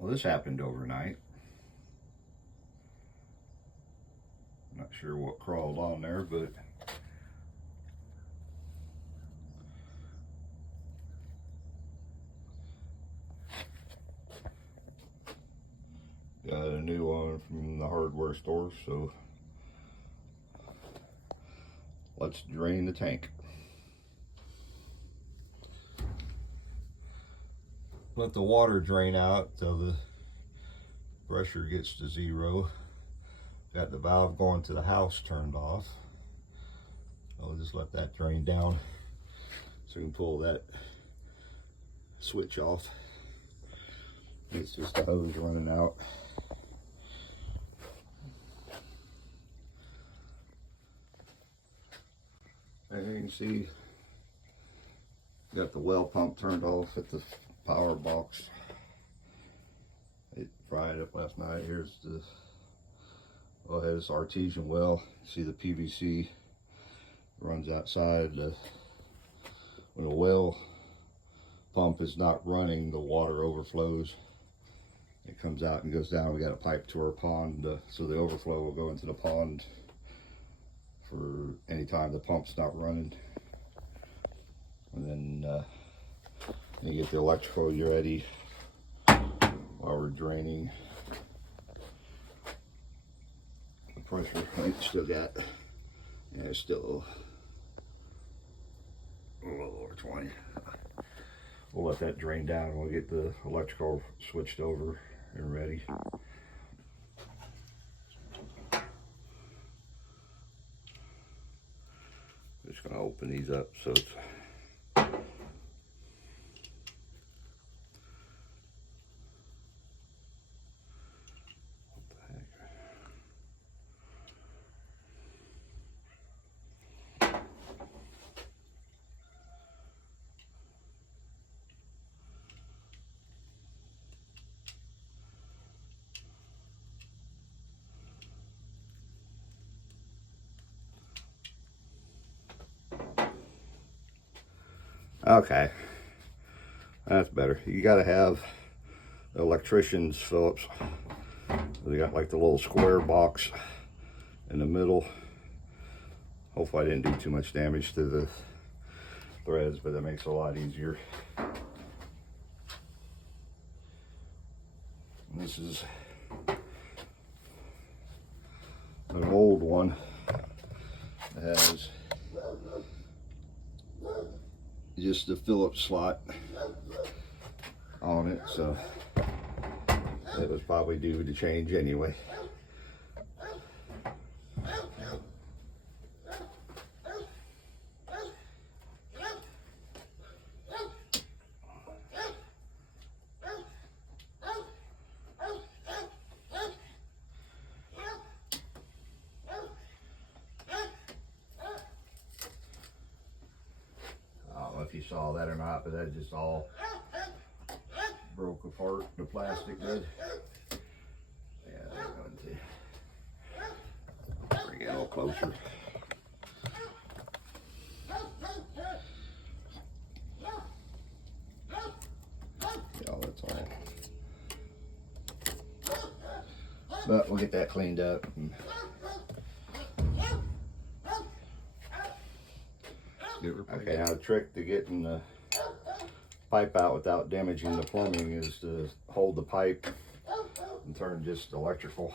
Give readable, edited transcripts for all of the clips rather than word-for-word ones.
Well, this happened overnight. Not sure what crawled on there, but got a new one from the hardware store, so let's drain the tank. Let the water drain out till the pressure gets to 0. Got the valve going to the house turned off. I'll just let that drain down so we can pull that switch off. It's just a hose running out. As you can see, got the well pump turned off at the power box. It fried up last night. Here's the wellhead. It's artesian well. See the PVC runs outside. When a well pump is not running, the water overflows. It comes out and goes down. We got a pipe to our pond, so the overflow will go into the pond for any time the pump's not running. And then you get the electrical ready while we're draining. The pressure it's still got, yeah, it's still a little over 20. We'll let that drain down and we'll get the electrical switched over and ready. Just gonna open these up so it's okay. That's better. You gotta have the electrician's Phillips. They got like the little square box in the middle. Hopefully I didn't do too much damage to the threads, but that makes it a lot easier. This is an old one that has just the Phillips slot on it, so it was probably due to change anyway. If you saw that or not, but that just all broke apart. The plastic did. Yeah, they're going to bring it a little closer. Yeah, that's all. But we'll get that cleaned up. Okay, now the trick to getting the pipe out without damaging the plumbing is to hold the pipe and turn just electrical.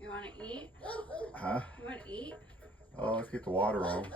You want to eat? Huh? You want to eat? Oh, let's get the water on.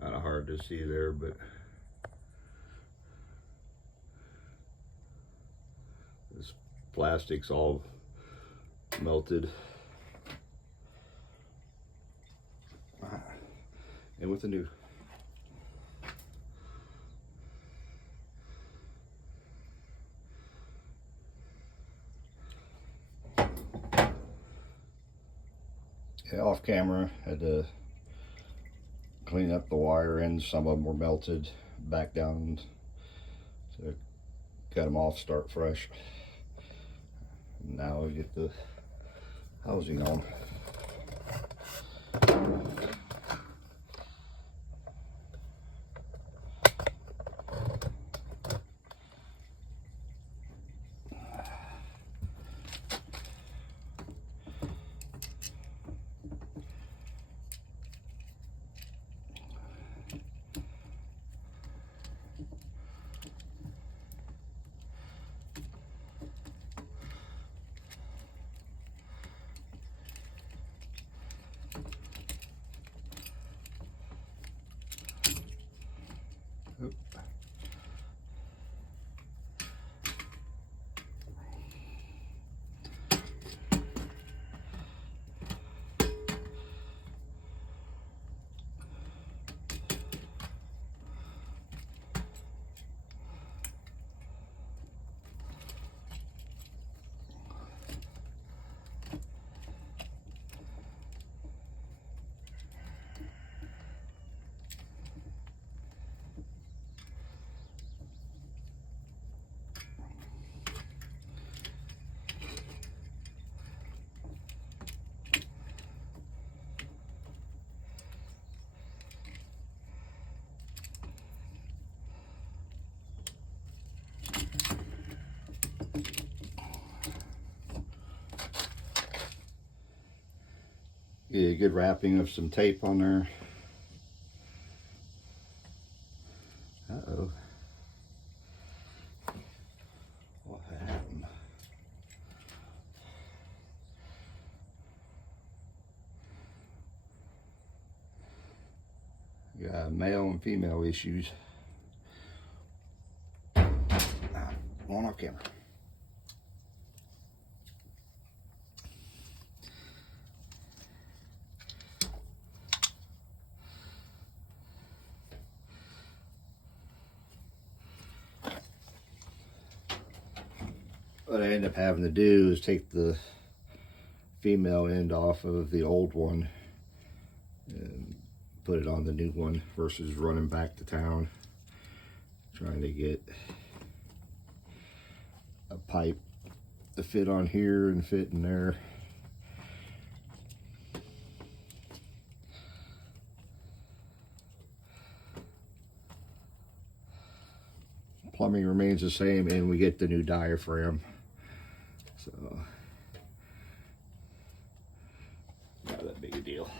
Kind of hard to see there, but this plastic's all melted. And with the new off camera, had to clean up the wire ends. Some of them were melted back down, so got them off, start fresh. Now we get the housing on. Oop. Get a good wrapping of some tape on there. Uh-oh. What happened? Got male and female issues. On off camera. What I end up having to do is take the female end off of the old one and put it on the new one versus running back to town trying to get a pipe to fit on here and fit in there. Plumbing remains the same, and we get the new diaphragm. So, not that big a deal.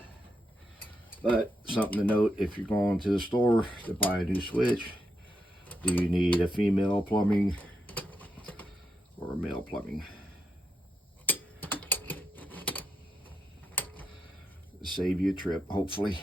But something to note if you're going to the store to buy a new switch, Do you need a female plumbing or a male plumbing? Save you a trip, hopefully.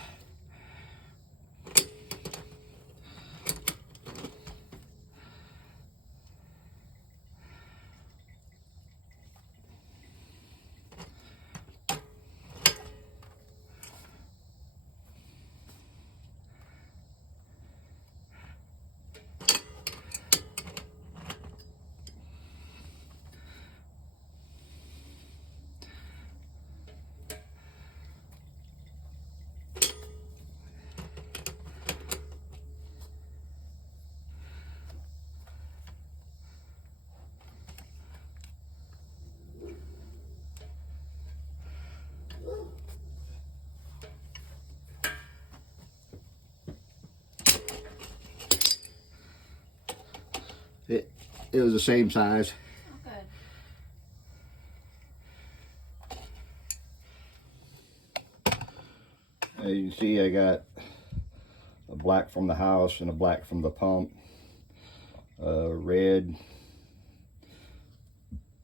It was the same size. Oh, good. As you can see, I got a black from the house and a black from the pump. Red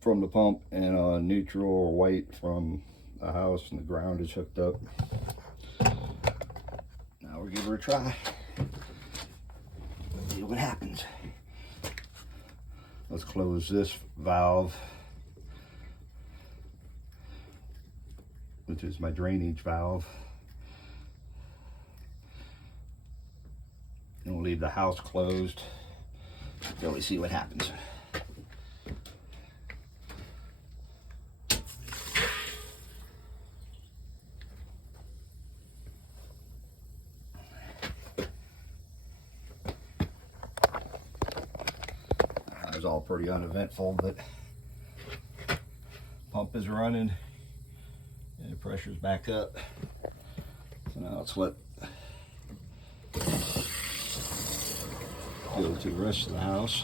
from the pump and a neutral or white from the house, and the ground is hooked up. Now we'll give her a try. See what happens. Let's close this valve, which is my drainage valve. And we'll leave the house closed until we see what happens. It was all pretty uneventful, but pump is running and the pressure's back up. So now let's let go to the rest of the house.